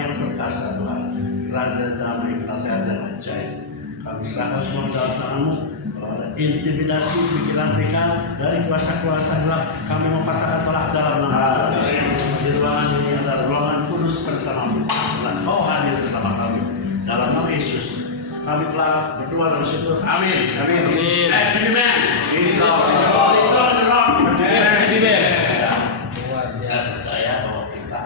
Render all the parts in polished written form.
yang perkasa Tuhan, raja damai, penasehat yang ajaib. Kami serahkan semua dalam tangan-Mu. Intimidasi pikiran-pikiran dari kuasa-kuasa gelap kami mempatahkan tolak dalam nama Yesus. Di ruangan ini adalah ruangan kudus bersama-Mu, dan Kau hadir bersama kami dalam nama Yesus. Kami telah berdoa dalam syukur. Amin. Amin. Amen. Saya percaya bahwa kita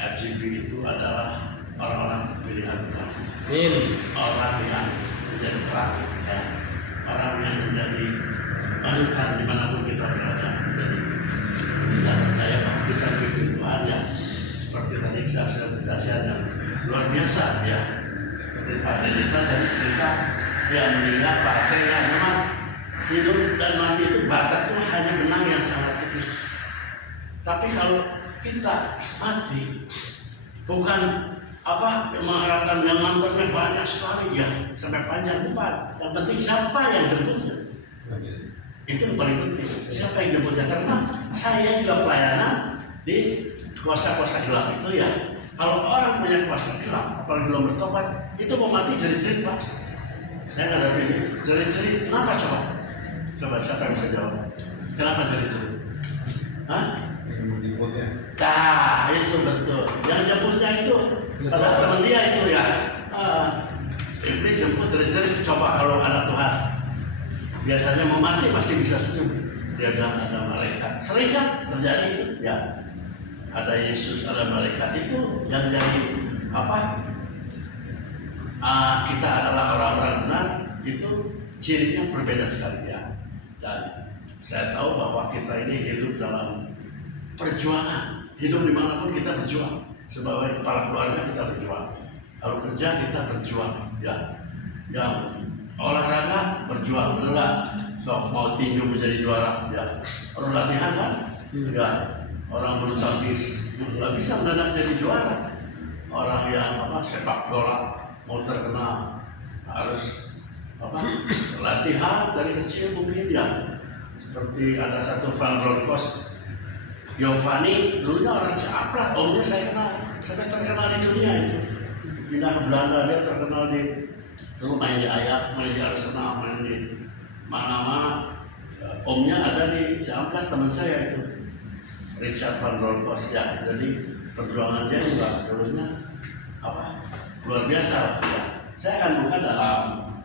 FGB itu adalah orang-orang pilihan Tuhan. Amin. Orang yang menjadi terang, ya. Orang yang menjadi panutan dimanapun kita berada. Jadi kita percaya bahwa kita dipimpin Tuhan yang seperti tadi kesaksian yang luar biasa, ya. Seperti Pak Denita tadi cerita yang meninggal partai yang memang hidup dan mati itu batasnya hanya benang yang sangat tipis. Tapi kalau kita mati bukan mengharapkan yang nontonnya banyak sekali ya sampai panjang, bukan. Yang penting siapa yang jemputnya, itu yang paling penting. Siapa yang jemputnya, karena saya juga pelayanan di kuasa-kuasa gelap itu ya. Kalau orang punya kuasa gelap, apalagi belum bertobat, itu mau mati jerit-jerit Pak. Saya nggak ada ini jerit-jerit. Kenapa coba? Coba siapa yang bisa jawab? Kenapa jerit-jerit? Hah? Nah, itu betul. Yang jemputnya itu pada teman dia itu ya. Iblis jemput jerit-jerit. Coba kalau ada Tuhan, biasanya mau mati pasti bisa senyum. Dia bilang ada malaikat. Sering kan terjadi itu ya. Ada Yesus, ada malaikat. Itu yang jadi kita adalah orang-orang benar. Itu cirinya berbeda sekali ya. Dan saya tahu bahwa kita ini hidup dalam perjuangan. Hidup dimanapun kita berjuang. Sebagai kepala keluarga kita berjuang. Kalau kerja kita berjuang ya. Yang olahraga berjuang. Benar. So, mau tinju menjadi juara ya. Orang latihan kan? Ya. Orang bulu tangkis nggak bisa mendadak jadi juara. Orang yang sepak bola mau terkenal harus latihan dari kecil mungkin ya. Seperti ada satu Van Bronckhorst, Giovanni dulunya orang Ciaplak, omnya saya kenal, sampai terkenal di dunia itu. Pindah ke Belanda, dia terkenal dulu main di Ajax, main di Arsenal, main di mana-mana. Omnya ada di Ciamplas, teman saya itu. Richard Van Bronckhorst ya, jadi perjuangan dia juga dulunya luar biasa ya. Saya akan buka dalam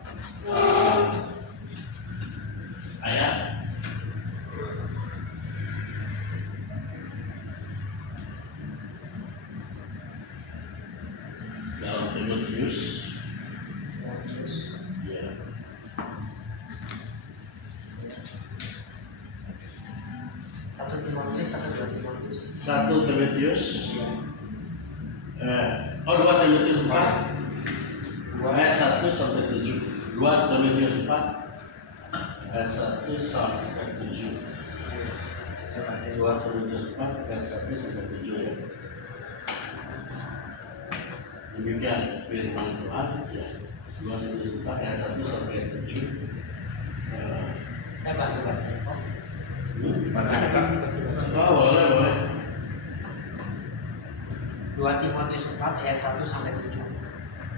ayat dalam Timotius ya. 1 Timotius 2 Timotius 4 ayat 1 sampai 7. 2 Timotius 4 ayat 1 sampai 7. 2 Timotius 4 ayat 1 sampai 7 ya. Demikian firman Tuhan ya. 2 Timotius 4 ayat 1 sampai 7. Saya bantu baca kok. Boleh. 2 Timotius 4 ayat 1 sampai 7.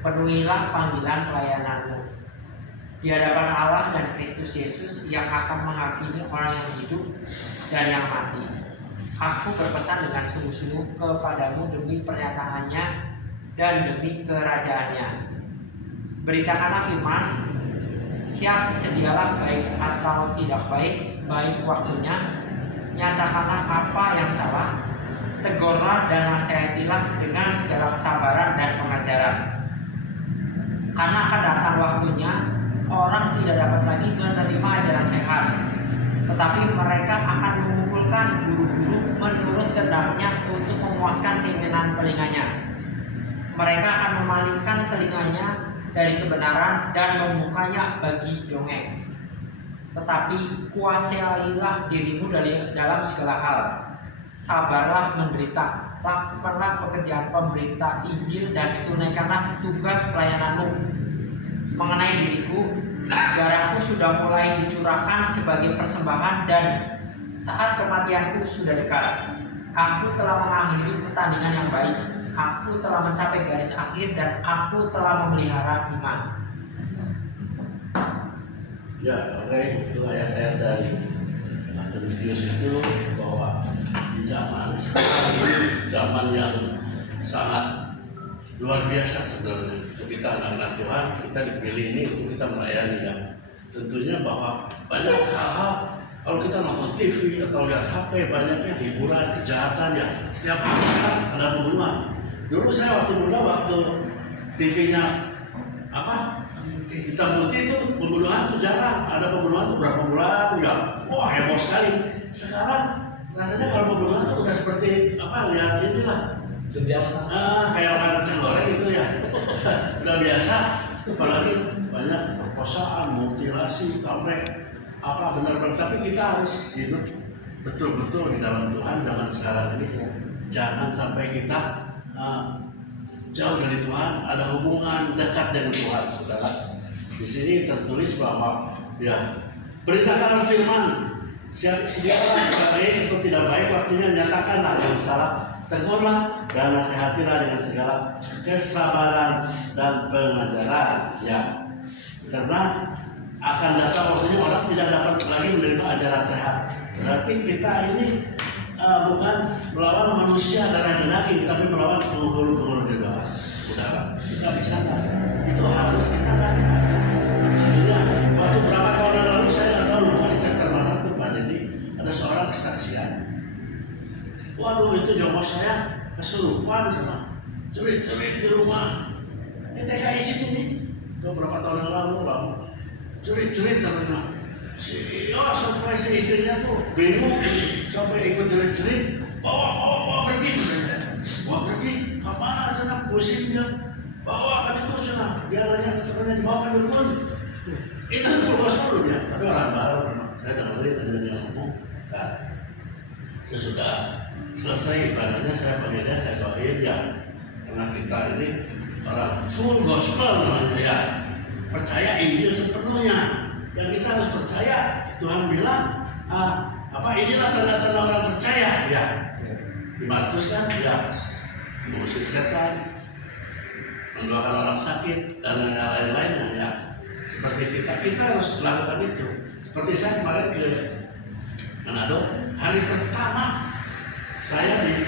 Penuhilah panggilan pelayananmu di hadapan Allah dan Kristus Yesus yang akan menghakimi orang yang hidup dan yang mati. Aku berpesan dengan sungguh-sungguh kepadamu demi pernyataannya dan demi kerajaannya. Beritakanlah firman, siap sedialah baik atau tidak baik waktunya. Nyatakanlah apa yang salah, tegurlah dan nasihatilah dengan segala kesabaran dan pengajaran. Karena akan datang waktunya orang tidak dapat lagi menerima ajaran sehat, tetapi mereka akan mengumpulkan guru-guru menurut kehendaknya untuk memuaskan keinginan telinganya. Mereka akan memalingkan telinganya dari kebenaran dan membukanya bagi dongeng. Tetapi kuasailah dirimu dalam segala hal. Sabarlah menderita, lakukanlah pekerjaan pemberita Injil dan tunaikanlah tugas pelayananmu. Mengenai diriku, darahku sudah mulai dicurahkan sebagai persembahan dan saat kematianku sudah dekat. Aku telah mengakhiri pertandingan yang baik, aku telah mencapai garis akhir dan aku telah memelihara iman. Ya, oke, itu ayat-ayat dari Timotius itu bahwa di zaman sekarang ini zaman yang sangat luar biasa sebenarnya. Untuk kita anak-anak Tuhan, kita dipilih ini untuk kita melayani ya. Tentunya bahwa banyak hal-hal kalau kita nonton TV atau lihat HP, banyaknya hiburan, kejahatan ya. Setiap hari kan ada pembunuhan. Dulu saya waktu muda, waktu TV-nya hitam putih itu pembunuhan tuh jarang. Ada pembunuhan tuh berapa bulan ya, wah heboh sekali. Sekarang rasanya kalau pembunuhan tuh udah seperti lihat inilah. Itu biasa. Kayak makan kacang goreng itu ya. Udah biasa. Apalagi banyak perkosaan, mutilasi, sampai benar-benar. Tapi kita harus hidup betul-betul di dalam Tuhan zaman sekarang ini. Jangan sampai kita jauh dari Tuhan, ada hubungan dekat dengan Tuhan, saudara. Di sini tertulis bahwa ya beritakanlah firman. Siapa yang itu tidak baik waktunya, nyatakanlah yang salah, tegurlah dan nasihatilah dengan segala kesabaran dan pengajaran. Ya, karena akan datang waktunya orang tidak dapat lagi menerima ajaran sehat. Berarti kita ini bukan melawan manusia darah dan daging, tapi melawan penghulu-penghulu di udara. Kita bisa nggak? Itu harus kita lakukan. Waktu berapa tahun yang lalu saya nggak tahu lupa di sektor mana tuh Pak Deddy, ada seorang kesaksian. Waduh, itu jomblo saya kesurupan sama cerit-cerit di rumah. TKI sini nih, beberapa tahun yang lalu bang, cerit-cerit karena sampai si istrinya tuh bingung, sampai ikut cerit-cerit, bawa pergi, kemana sana pusing dia, bawa kan itu sana, dia aja temannya dibawa ke dukun. Itu bos dulu dia, tapi orang baru memang. Saya dengerin aja dia ngomong. Nah, sesudah selesai ibadahnya saya panggil dia, saya doain ya, karena kita ini orang full gospel namanya ya, percaya Injil sepenuhnya. Yang kita harus percaya, Tuhan bilang inilah tanda-tanda orang percaya ya. Di Markus kan ya, mengusir setan, mendoakan orang sakit dan lain-lainnya ya. Seperti kita harus lakukan itu. Seperti saya kemarin ke Manado, hari pertama saya di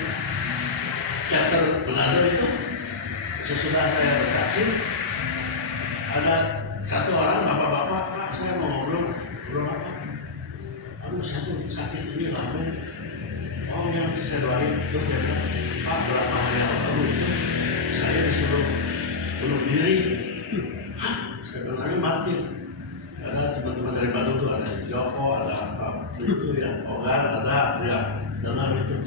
chapter Manado itu, sesudah saya bersaksi, ada satu orang bapak-bapak, Pak, saya mau ngobrol apa? Aduh, saya tuh sakit ini lama. Oh, yang saya doain, terus dia bilang, Pak, berapa hari yang lalu itu saya disuruh bunuh diri. Hah? Saya bilang, mati. Ada teman-teman dari Bandung tuh, ada Joko, ada apa itu ya, Ogan, ada ya, dengar itu.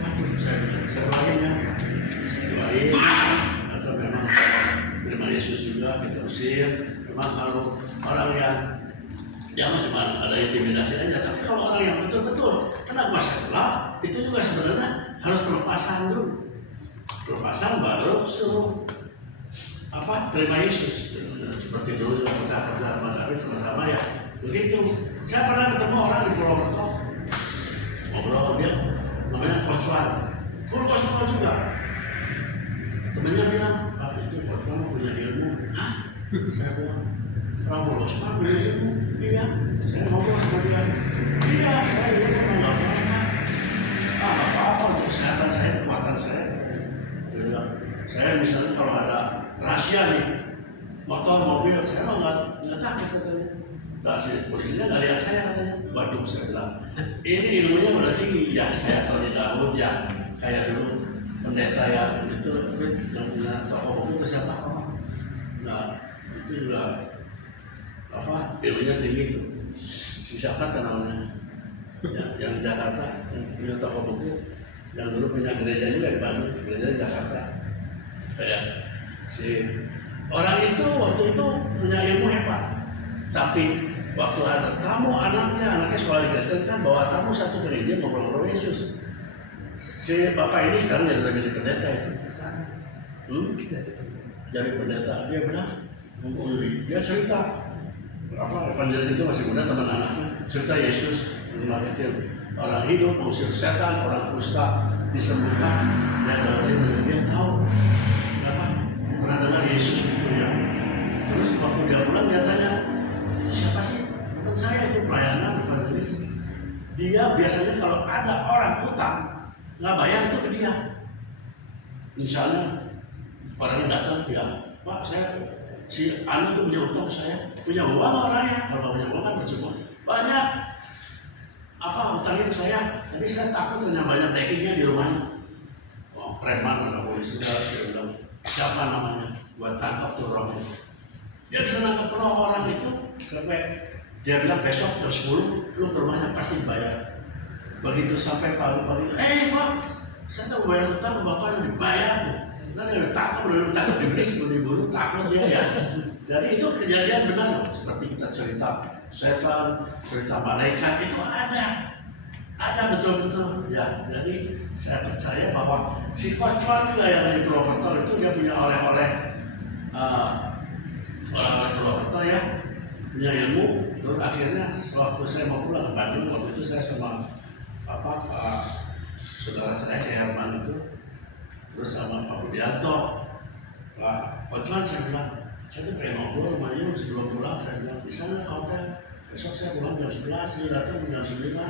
Waduh, saya doain ya. Doain, atau memang terima Yesus juga, kita usir. Memang kalau orang yang cuma ada intimidasi aja, tapi kalau orang yang betul-betul kena kuasa gelap, itu juga sebenarnya harus pelepasan dulu. Pelepasan baru suruh terima Yesus. Seperti dulu juga kita kerja sama David sama-sama ya. Begitu. Saya pernah ketemu orang di Purwokerto, ngobrol dia, namanya Kocuan, full Kocuan juga. Temennya bilang, Pak, itu Kocuan punya ilmu. Hah? Saya bilang, Prabowo Kocuan punya ilmu? Iya. Saya ngobrol sama dia. Iya, saya ilmu nggak apa-apa. Nggak apa-apa untuk kesehatan saya, kekuatan saya. Dia bilang, saya misalnya kalau ada rahasia nih, motor, mobil, saya mah nggak takut katanya. Nggak sih, polisinya nggak lihat saya katanya. Waduh, saya bilang, ini ilmunya udah tinggi ya, kayak Tony Dahut ya, kayak dulu pendeta ya, itu yang punya toko buku itu siapa? Nah, itu juga ilmunya tinggi tuh. Si siapa namanya? Ya, yang di Jakarta, yang punya toko buku, yang dulu punya gereja juga di Bandung, gereja di Jakarta. Kayak si orang itu waktu itu punya ilmu hebat, tapi waktu ada tamu anaknya sekolah di Kristen kan bawa tamu satu gereja ngobrol-ngobrol Yesus. Si bapak ini sekarang jadi pendeta itu. Jadi pendeta, dia bilang, dia cerita evangelis itu masih muda, teman anaknya cerita Yesus mengakhiri orang hidup, mengusir setan, orang kusta disembuhkan. Dia tahu biasanya kalau ada orang utang nggak bayar itu ke dia. Misalnya orangnya datang, ya Pak, saya si Anu tuh punya utang ke saya, punya uang orangnya, kalau punya uang kan percuma. Banyak apa utangnya ke saya, tapi saya takut punya banyak backingnya di rumahnya. Oh, preman atau polisi saya bilang, siapa namanya, buat tangkap tuh orangnya. Dia bisa nangkep orang itu sampai dia bilang besok jam 10 lu ke rumahnya pasti bayar. Begitu sampai pagi-pagi, Pak, saya tak bayar utang ke bapak yang dibayar tuh. Nah, dia udah takut iblis buru takut dia ya. Jadi itu kejadian benar, seperti kita cerita setan, cerita malaikat itu ada betul-betul ya. Jadi saya percaya bahwa si Kocuan juga yang di Purwokerto itu dia punya oleh-oleh orang-orang Purwokerto ya, punya ilmu. Terus akhirnya waktu saya mau pulang ke Bandung, waktu itu saya sama saudara saya si Herman itu, terus sama Pak Budianto, Pak Kocuan, saya bilang, saya tuh pengen ngobrol sama Yu sebelum pulang. Saya bilang, di sana ke hotel, besok saya pulang jam 11, saya datang jam 9.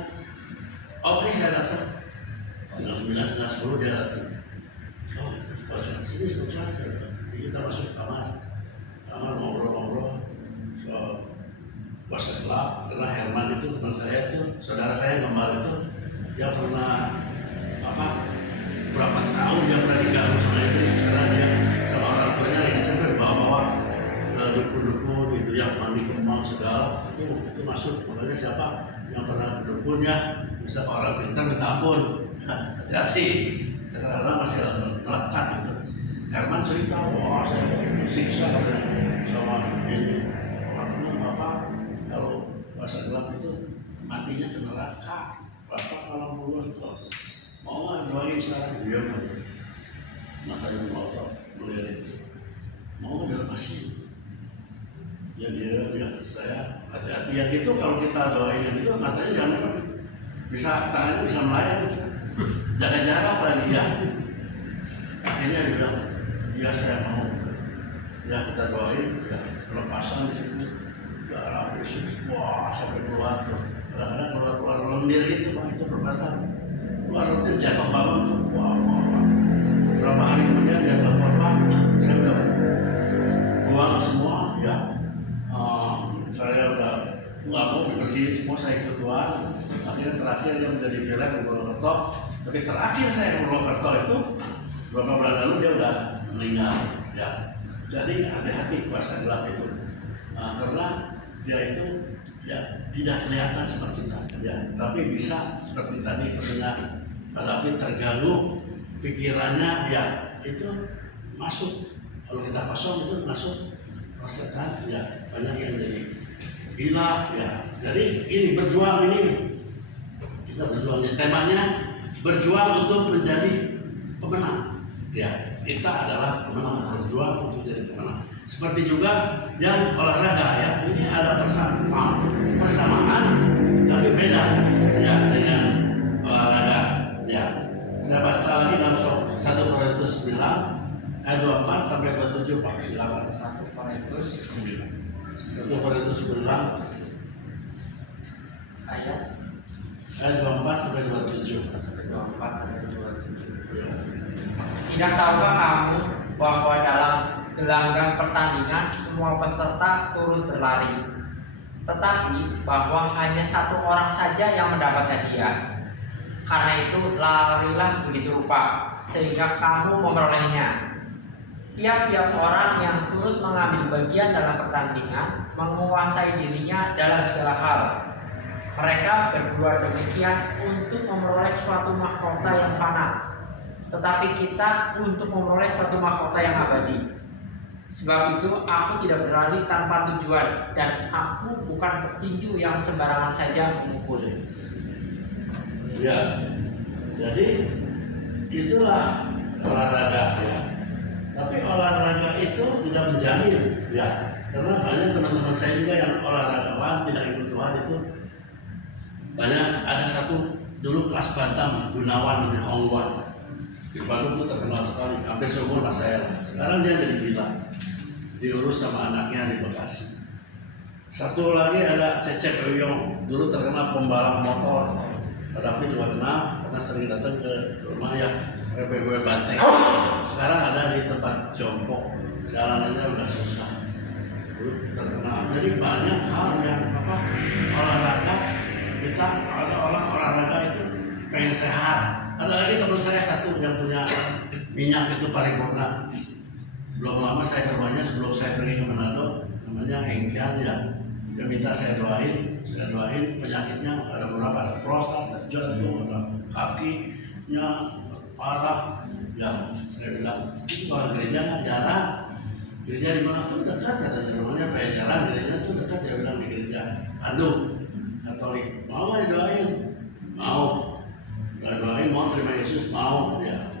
Oke, saya datang jam 9, setengah 10 dia datang. Oh, Kocuan sini, Kocuan, saya bilang, kita masuk kamar ngobrol-ngobrol soal puasa gelap. Karena Herman itu teman saya tuh, saudara saya yang kemarin itu, dia pernah berapa tahun dia pernah diganggu sama iblis karena dia sama orang tuanya lagi sampai bawa dukun-dukun itu yang mandi kembang segala itu masuk. Makanya siapa yang pernah dukunnya bisa orang pintar minta ampun. Hati-hati karena masih melekat itu. Herman cerita, wah saya siksa sama ini kalau puasa gelap itu matinya ke neraka. Bapak kalau lulus mau nggak doain sekarang dia matanya melotot melihat itu mau nggak dilepasin ya dia saya hati-hati ya gitu. Kalau kita doain yang itu matanya jangan bisa tangannya bisa melayang gitu, jaga jarak lagi ya. Akhirnya dia bilang iya saya mau ya, kita doain ya pelepasan di situ darah Yesus wah sampai keluar tuh. Kadang-kadang keluar lendir gitu Pak, itu pelepasan keluar lendir jatuh bangun tuh. Wah. Berapa hari kemudian dia telepon, Pak, saya udah buang semua ya, saya udah nggak mau dibersihin semua, saya ikut Tuhan. Akhirnya terakhir dia menjadi viral di Purwokerto, tapi terakhir saya di Purwokerto itu beberapa bulan lalu dia udah meninggal ya. Jadi hati-hati puasa gelap itu karena dia itu ya tidak kelihatan seperti kita ya, tapi bisa seperti tadi pendengar Pak David terganggu pikirannya ya, itu masuk. Kalau kita kosong itu masuk setan ya, banyak yang jadi gila ya. Jadi ini berjuang ini kita berjuang, temanya berjuang untuk menjadi pemenang ya. Kita adalah pemenang, berjuang untuk menjadi pemenang. Seperti juga yang olahraga ya, ini ada persamaan tapi beda ya dengan olahraga ya. Saya baca lagi dalam 1 Korintus 9 ayat 24 sampai 27 Pak, silakan. 1 Korintus 9 ayat 24 sampai 27. 24 sampai 27. Tidak tahukah kamu bahwa dalam gelanggang pertandingan semua peserta turut berlari, tetapi bahwa hanya satu orang saja yang mendapat hadiah. Karena itu larilah begitu rupa sehingga kamu memperolehnya. Tiap-tiap orang yang turut mengambil bagian dalam pertandingan menguasai dirinya dalam segala hal. Mereka berbuat demikian untuk memperoleh suatu mahkota yang fana, tetapi kita untuk memperoleh suatu mahkota yang abadi. Sebab itu aku tidak berlari tanpa tujuan, dan aku bukan petinju yang sembarangan saja memukul. Ya, jadi itulah olahraga ya. Tapi olahraga itu tidak menjamin ya, karena banyak teman-teman saya juga yang olahragawan tidak ikut Tuhan itu banyak. Ada satu dulu kelas bantam Gunawan dari Hongwan di Bandung itu terkenal sekali, hampir seumur mas saya. Sekarang dia jadi gila, diurus sama anaknya di Bekasi. Satu lagi ada Cecep Uyong, dulu terkenal pembalap motor Pak David juga kenal karena sering datang ke rumah ya RPW Banteng. Sekarang ada di tempat jongkok, jalanannya udah susah. Terkenal. Jadi banyak hal yang olahraga kita ada orang olahraga itu pengen sehat. Ada lagi teman saya satu yang punya minyak itu paripurna. Belum lama saya ke rumahnya sebelum saya pergi ke Manado, namanya Hengkian ya. Dia minta saya doain penyakitnya ada beberapa, ada prostat, ada jantung, ada kakinya parah. Ya saya bilang itu kalau gereja nggak jarang. Gereja di mana tuh dekat katanya, rumahnya pengen jalan, gereja tuh dekat, dia bilang di gereja Bandung Katolik. Mau nggak didoain? Mau. Nggak doain, mau terima Yesus? Mau. Ya.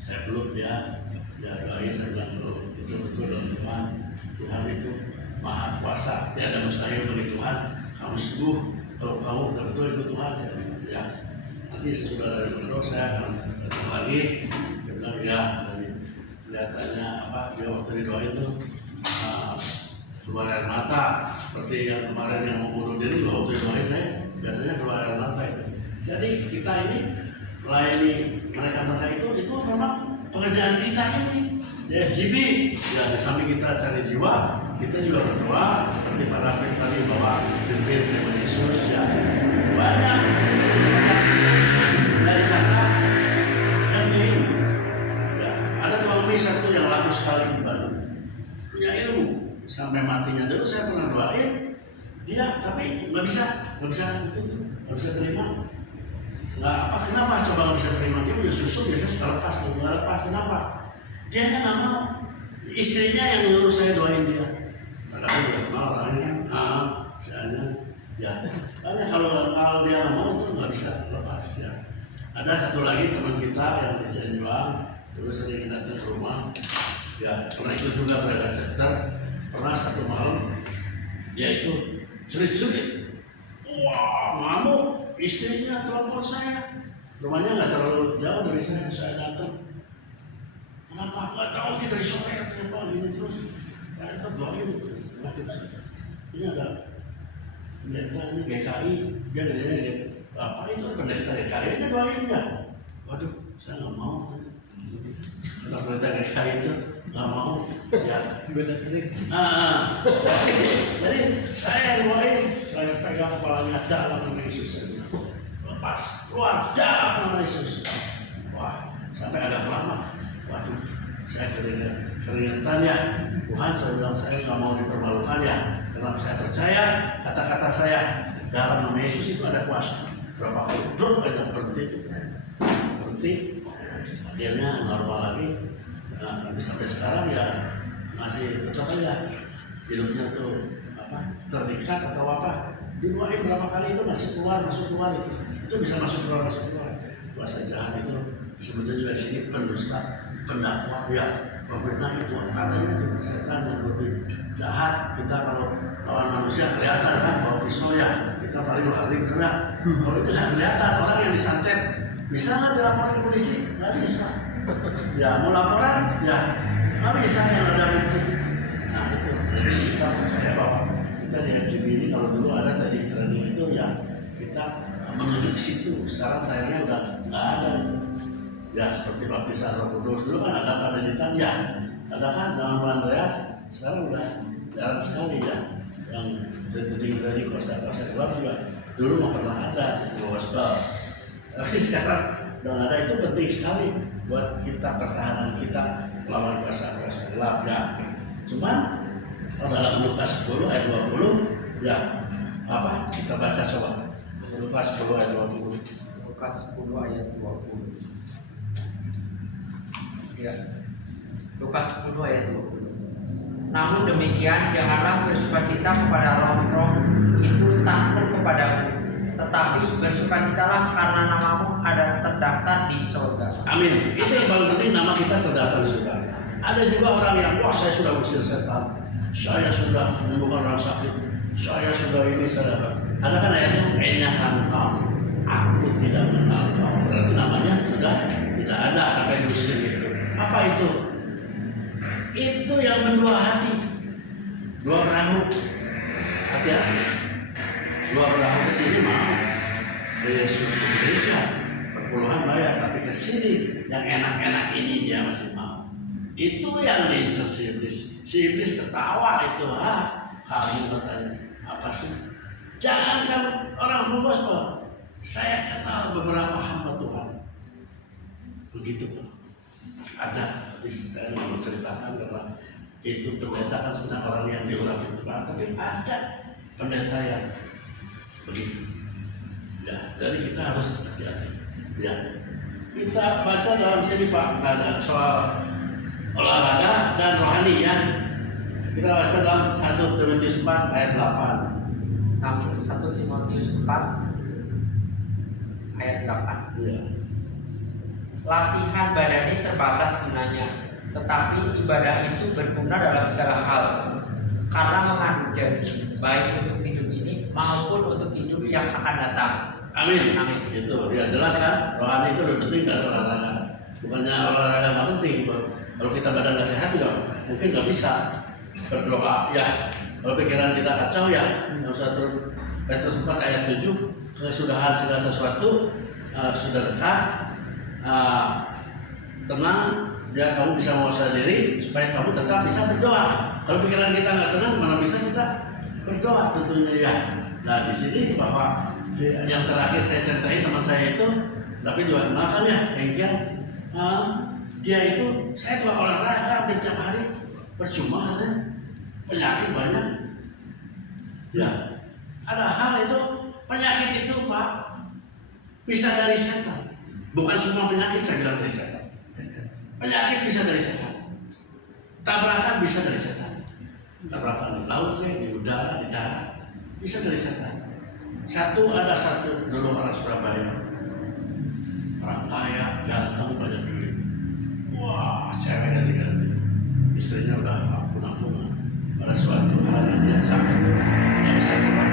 Saya peluk dia doain, saya bilang itu betul Tuhan. Tuhan itu Maha Kuasa, tiada mustahil bagi Tuhan. Kamu sembuh kalau kamu betul-betul itu Tuhan. Saya bilang ya. Nanti sesudah dari Manado saya akan datang lagi. Dia bilang ya. Kelihatannya dia waktu didoain itu keluar air mata seperti yang kemarin yang mau bunuh diri waktu didoain saya biasanya keluar air mata itu. Jadi kita ini melayani mereka itu memang pekerjaan kita ini di FGB ya. Di samping kita cari jiwa, kita juga berdoa seperti Pak David tadi bahwa pimpin terima Yesus ya. Banyak dari sana yang ini. Ada tukang mie satu yang laku sekali di Bandung, punya ilmu sampai matinya. Dulu saya pernah doain dia, tapi nggak bisa terima. Kenapa coba nggak bisa terima? Dia punya susu biasanya suka lepas, nggak lepas. Kenapa? Dia nggak mau. Istrinya yang nyuruh saya doain dia. Padahal dia kenal orangnya, misalnya, ya. Banyak kalau dia nggak mau itu nggak bisa lepas ya. Ada satu lagi teman kita yang di Cianjuang. Dulu sering datang ke rumah, ya pernah itu juga berada sekitar. Pernah satu malam dia itu cerit-cerit, wah ngamuk, istrinya telepon saya, rumahnya nggak terlalu jauh dari saya datang. Kenapa? Nggak tahu ini dari sore katanya Pak gini terus. Saya doain, waduh ini ada pendeta ini GKI, dia katanya gitu. Apa itu pendeta GKI aja doain ya. Waduh, saya nggak mau. Kalau pendeta GKI itu nggak mau, ya beda trik. Jadi saya yang doain, saya pegang kepalanya dalam nama Yesus, lepas keluar dalam nama Yesus. Wah, sampai ada keramat. Waduh, saya keringetan ya. Tuhan, saya bilang saya nggak mau dipermalukan ya. Karena saya percaya kata-kata saya dalam nama Yesus itu ada kuasa. Berapa kali banyak berhenti. Akhirnya normal lagi. Nah, tapi sampai sekarang ya masih tetap aja hidupnya tuh terikat atau apa. Didoain berapa kali itu masuk keluar itu bisa masuk keluar. Kuasa jahat itu sebetulnya juga sini pendusta, pendakwa ya. Pemerintah itu adanya di setan yang lebih jahat. Kita kalau lawan manusia kelihatan kan bawa pisau ya, kita paling lari benar. Kalau itu nggak kelihatan, orang yang disantet bisa nggak dilaporin ke polisi? Nggak bisa. Ya mau laporan ya nggak bisa yang ada bukti. Nah itu jadi kita percaya bahwa kita di FGB ini kalau dulu ada testing training itu ya kita menuju ke situ. Sekarang sayangnya udah nggak ada. Ya seperti baptisan Roh Kudus dulu kan ada pendidikan ya, ada kan zaman Pak Andreas, sekarang udah jarang sekali ya. Yang testing training kuasa keluar juga dulu nggak pernah ada di gospel. Tapi sekarang udah ada, itu penting sekali buat kita pertahanan kita melawan kuasa gelap ya. Cuman kalau dalam Lukas 10 ayat 20 ya apa kita baca coba Lukas 10 ayat 20. Lukas 10 ayat 20. Ya. Lukas 10 ayat 20. Namun demikian janganlah bersukacita kepada roh-roh itu takut kepadamu, tetapi bersukacitalah karena namamu ada terdaftar di surga. Amin. Itu yang paling penting, nama kita terdaftar di surga. Ada juga orang yang wah saya sudah usir setan, saya sudah menyembuhkan orang sakit, saya sudah ini saya ada kan ayatnya kayaknya engkau, aku tidak mengenal kau. Berarti namanya sudah tidak ada sampai diusir gitu. Apa itu? Itu yang mendua hati, dua perahu. Hati-hati, dua perahu ke sini mau, Yesus ke gereja perpuluhan bayar, tapi ke sini yang enak-enak ini dia masih mau. Itu yang diincar si iblis. Si iblis ketawa itu, kamu katanya apa sih? Jangankan orang fulus Pak, saya kenal beberapa hamba Tuhan. Begitu Pak. Ada, tapi saya mau ceritakan karena itu pendeta kan sebenarnya orang yang diurapi Tuhan, tapi ada pendeta yang begitu. Ya, jadi kita harus hati-hati. Ya, kita baca dalam sini Pak, ada soal olahraga dan rohani ya. Kita baca dalam 1 Timotius 4 ayat 8. 1 Timotius 4 ayat 8. Ya. Latihan badani terbatas gunanya, tetapi ibadah itu berguna dalam segala hal, karena mengandung janji baik untuk hidup ini maupun untuk hidup yang akan datang. Amin. Amin. Itu ya jelas kan, rohani itu lebih penting dari olahraga. Bukannya olahraga nggak penting. Kalau kita badan nggak sehat juga mungkin nggak bisa berdoa ya. Kalau pikiran kita kacau ya, 1 Petrus 4 ayat 7, kesudahan segala sesuatu sudah dekat, tenang, ya kamu bisa menguasai diri supaya kamu tetap bisa berdoa. Kalau pikiran kita nggak tenang, mana bisa kita berdoa tentunya ya. Nah di sini bahwa yang terakhir saya sertai teman saya itu, tapi juga makan ya, Engkel, dia itu saya telah olahraga hampir tiap hari, percuma kan, penyakit banyak. Ya, ada hal itu penyakit itu Pak bisa dari setan. Bukan semua penyakit saya bilang dari setan. Penyakit bisa dari setan. Tabrakan bisa dari setan. Tabrakan di laut, di udara, di darat bisa dari setan. Ada satu dulu orang Surabaya, orang kaya, ganteng, banyak duit. Wah, ceweknya diganti. Istrinya udah ampun-ampunan. Pada suatu hari dia sakit, nggak bisa keluar.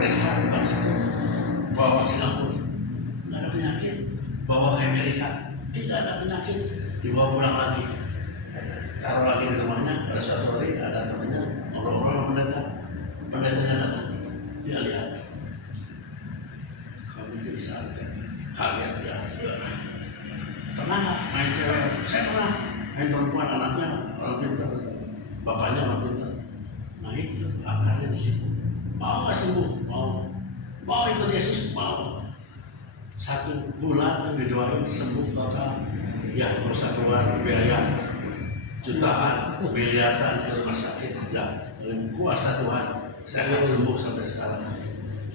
Periksa bukan situ, bawa ke Singapura, nggak ada penyakit. Bawa ke Amerika, tidak ada penyakit. Dibawa pulang lagi, taruh lagi di rumahnya. Pada suatu hari ada temannya ngobrol-ngobrol sama pendeta. Pendetanya datang, dia lihat, kamu itu bisa kaget dia. Pernah nggak main cewek? Saya pernah. Main perempuan, anaknya orang pintar, bapaknya orang pintar. Nah itu akarnya di situ. Mau nggak sembuh? Mau ikut Yesus? Mau. 1 bulan didoain sembuh total. Ya nggak usah keluar biaya jutaan, miliaran ke rumah sakit. Ya kuasa Tuhan, saya akan sembuh sampai sekarang.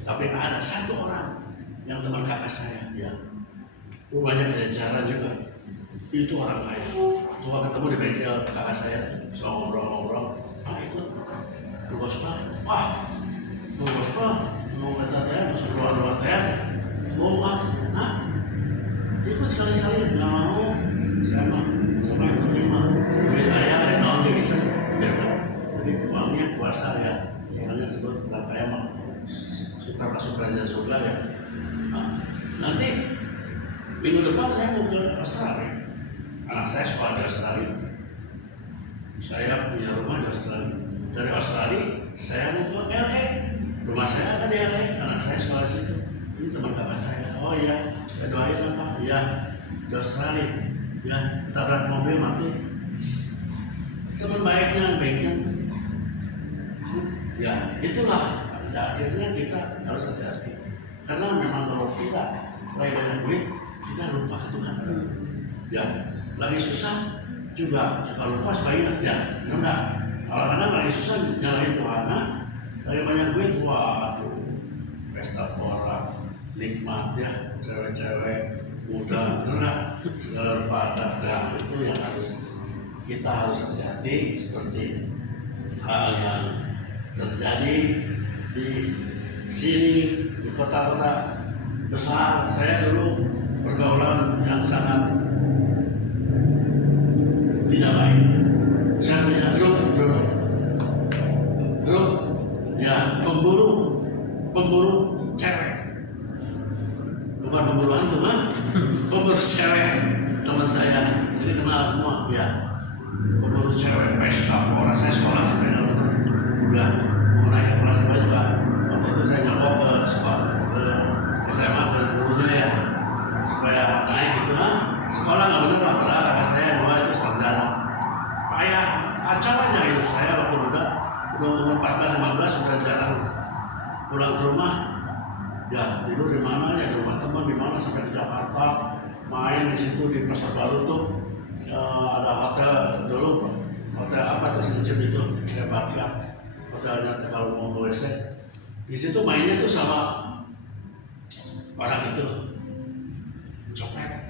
Tapi ada satu orang yang teman kakak saya, ya rumahnya penjara juga. Itu orang kaya. Coba ketemu di bengkel kakak saya, soal ngobrol-ngobrol, ikut lu gospel, lu gospel, mau minta teh, masuk ruang tes, mau mas, ikut sekali-sekali, nggak mau, saya yang terima, duit ayah, dan naon dia bisa, jadi uangnya kuasa ya, hanya sebut orang kaya mah, suka masuk kerajaan surga ya. Nanti minggu depan saya mau ke Australia. Anak saya sekolah di Australia. Saya punya rumah di Australia. Dari Australia, saya mau ke LA. Rumah saya ada di LA. Anak saya sekolah di situ. Ini teman kakak saya. Oh iya, saya doain apa? Iya, di Australia. Ya, tabrak mobil mati. Teman baiknya bengkel. Ya, itulah. Pada akhirnya kita harus hati-hati. Karena memang kalau kita lagi banyak duit, kita lupa ke Tuhan. Ya, lagi susah juga suka lupa supaya ingat ya. Enggak. Kalau kadang lagi susah nyalahin Tuhan, lagi banyak duit, waduh, pesta pora, nikmat ya, cewek-cewek muda, enggak, segala pada. Nah, itu yang kita harus hati-hati seperti hal yang terjadi di sini di kota-kota besar. Saya dulu pergaulan yang sangat tidak baik. Saya punya grup ya pemburu cewek, bukan pemburu hantu pemburu cewek. Teman saya ini kenal semua ya, pemburu cewek, pesta orang. Saya sekolah sampai udah mau naik ke kelas 2 juga itu saya nyolok ke sekolah, ke SMA, ke gurunya ya, supaya naik gitu. Sekolah nggak bener lah, padahal kakak saya dua itu sarjana. Kayak kacau aja hidup saya waktu muda, udah umur 14-15 sudah jarang pulang ke rumah. Ya tidur di mana ya, di rumah teman di mana, sampai di Jakarta main di situ di Pasar Baru tuh. Ada hotel dulu, hotel apa tuh Sencim itu, kayak Bakiak, hotelnya kalau mau ke WC. Di situ mainnya tuh sama orang itu, copet,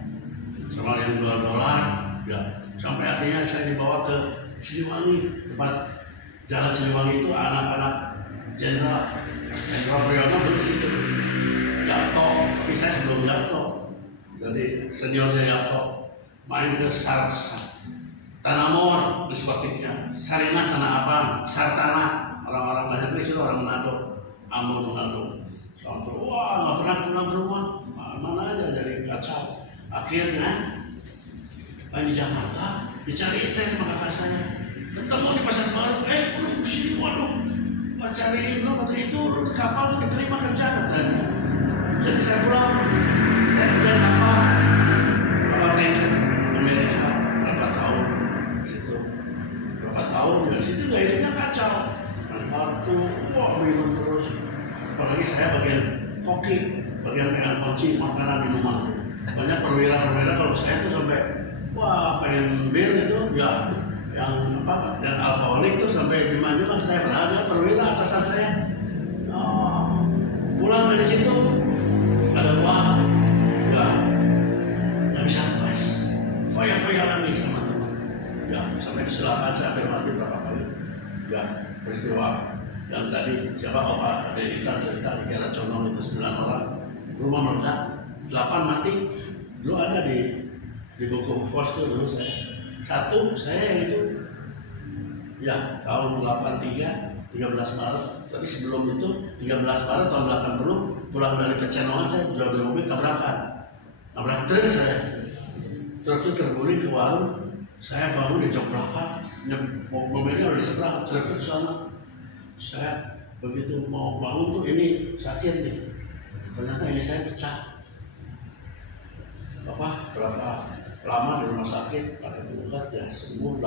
sama yang jual dolar, ya. Sampai akhirnya saya dibawa ke Siliwangi, tempat Jalan Siliwangi itu anak-anak Jenderal Priyono dulu di situ. Yato, tapi saya sebelum Yato, jadi seniornya Yato, main ke Tanamor diskotiknya, Sarinah Tanah Abang, Sartana, orang-orang banyak di situ orang Manado, Ambon Manado. Sampai wah nggak pernah pulang ke rumah, mana aja jadi kacau. Akhirnya di Jakarta dicariin saya sama kakak saya, ketemu di Pasar Baru, lu sini, waduh, cariin lo, kata itu lu di kapal lu diterima kerja katanya. Jadi saya pulang, saya kerja di kapal, kapal tanker Amerika berapa tahun di situ, berapa tahun di situ gayanya kacau, waktu wah minum terus, apalagi saya bagian koki, bagian pegang kunci makanan minuman tuh, banyak perwira kalau saya tuh sampai wah pengen bir itu ya, yang apa, yang alkoholik tuh sampai jemaah saya pernah ada perwira atasan saya. Pulang dari situ ada uang, nggak bisa pas, foya lagi sama teman. Ya sampai kecelakaan saya hampir mati berapa kali. Ya peristiwa yang tadi siapa Opa Deditan cerita di Kiara Condong itu 9 orang, rumah meledak, 8 mati. Dulu ada di buku pos tuh dulu saya yang itu ya tahun 83 13 Maret, tapi sebelum itu 13 Maret tahun 80 pulang dari Pecenongan saya jual beli mobil nabrak truk saya, truk itu terguling ke warung, saya bangun di jok belakang, mobilnya udah di sebelah, truk itu sana. Saya begitu mau bangun tuh ini sakit nih, ternyata ini saya pecah. Berapa lama di rumah sakit pakai pelukat ya sembuh.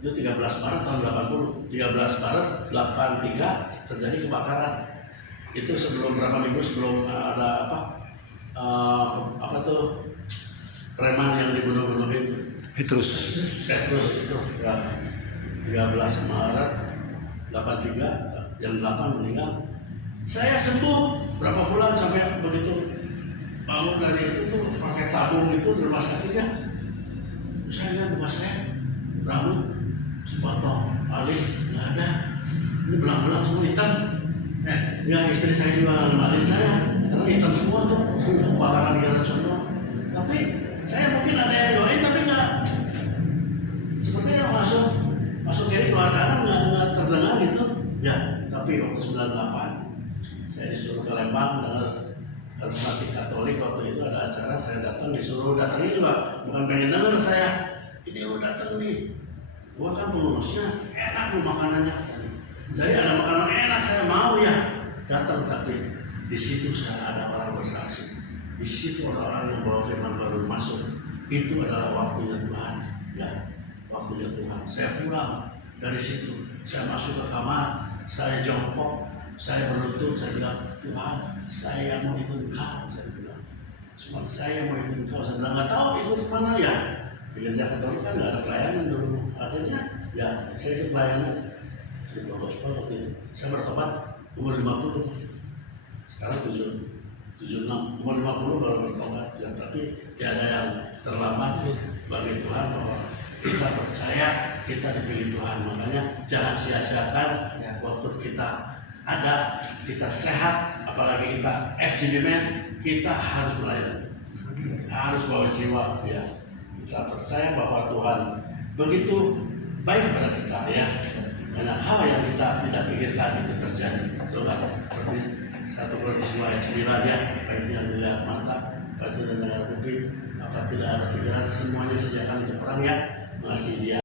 Itu 13 Maret tahun 80, 13 Maret 83 terjadi kebakaran. Itu sebelum berapa minggu sebelum ada apa tuh preman yang dibunuh-bunuhin Petrus itu ya, 13 Maret 83 yang 8 meninggal. Saya sembuh berapa bulan sampai begitu bangun dari itu tuh pakai tabung itu di rumah sakitnya. Saya lihat rumah saya rambut sepotong, alis nggak ada, ini belang-belang semua hitam. Ya istri saya juga ngeliatin saya, karena hitam semua tuh, kebakaran Kiara Condong. Tapi saya mungkin ada yang doain tapi nggak, sepertinya masuk kiri keluar kanan nggak terdengar gitu. Ya tapi waktu 98 saya disuruh ke Lembang dengan karismatik Katolik, waktu itu ada acara saya datang, disuruh datangnya juga bukan pengen denger saya, ini lu datang nih. Gua kan pengurusnya, enak lu makanannya. Saya ada makanan enak, saya mau ya datang, tapi di situ saya ada orang bersaksi. Di situ ada orang yang bawa firman baru masuk. Itu adalah waktunya Tuhan. Ya, waktunya Tuhan. Saya pulang dari situ, saya masuk ke kamar, saya jongkok, saya berlutut, saya bilang, Tuhan, saya mau ikut Engkau. Saya bilang, cuma saya mau ikut Engkau. Saya bilang, nggak tahu ikut kemana ya. Di Gereja Katolik kan nggak ada pelayanan dulu. Akhirnya ya saya ikut pelayanan di gospel waktu itu. Saya bertobat umur 50, sekarang 76, umur 50 baru bertobat. Ya tapi tidak ada yang terlambat bagi Tuhan bahwa kita percaya kita dipilih Tuhan. Makanya jangan sia-siakan waktu kita ada, kita sehat, apalagi kita FGBMN, kita harus melayani, harus bawa jiwa ya. Kita percaya bahwa Tuhan begitu baik kepada kita ya. Banyak hal yang kita tidak pikirkan itu terjadi. Coba seperti 1 Korintus 2 ayat 9 ya, apa itu yang dilihat mata, apa itu yang dengar kuping, apa tidak ada pikiran, semuanya sediakan untuk orang yang mengasihi Dia.